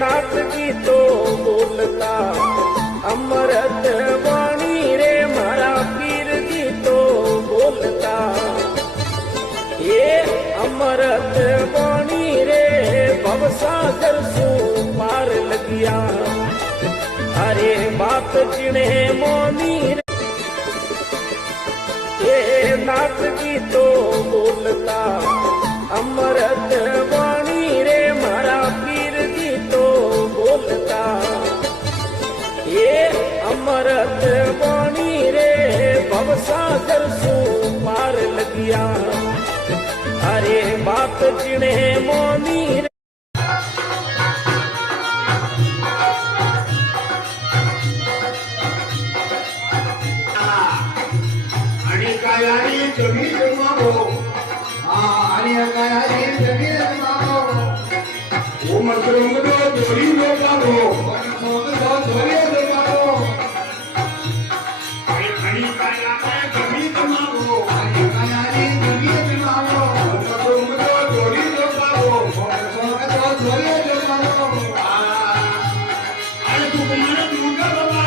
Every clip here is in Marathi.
नाथ गीतो बोलता अमृत वाणी रे मारा पीर गीतो बोलता ये अमृत वाणी रे भवसागर सु पार लगिया अरे बात जिणे मोनी रे ये नाथ गीतो बोलता अमृत वाणी रे मारा पीर गीतो बोलता ये अमृत वाणी रे भवसागर सु पार लगिया अरे बात जिणे मोनी रे आणि काय आहे जमीन मागो आणि काय आहे जमीन मागो ओ मधुरमधो दोरी लोकागो मधुरमधो दोरी लोकागो आणि काय आहे जमीन मागो आणि काय आहे जमीन मागो मधुरमधो दोरी लोकागो मधुरमधो दोरी लोकागो अरे तू मला दुर्गा बाबा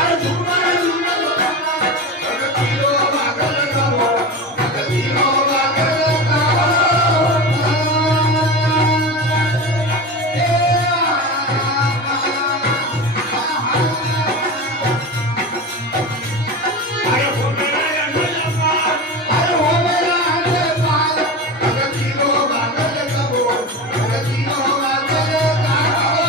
अरे तू मला दुर्गा बाबा किलो भागल गावो किलो भागल गावो अरे हो मेरा अंडे पाल किलो भागल गावो किलो भागल गावो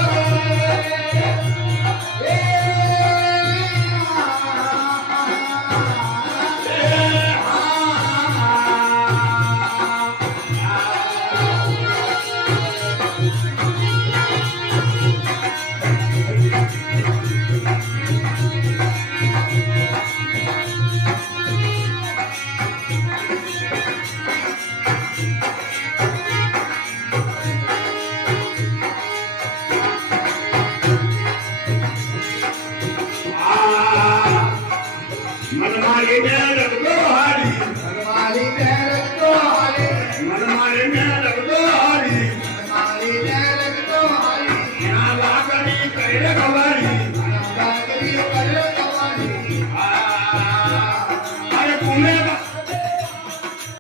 मनमारी में रख दो हारी मनमारी में रख दो हारी मनमारी में रख दो हारी मनमारी में रख दो हारी यहाँ लागनी करे खबर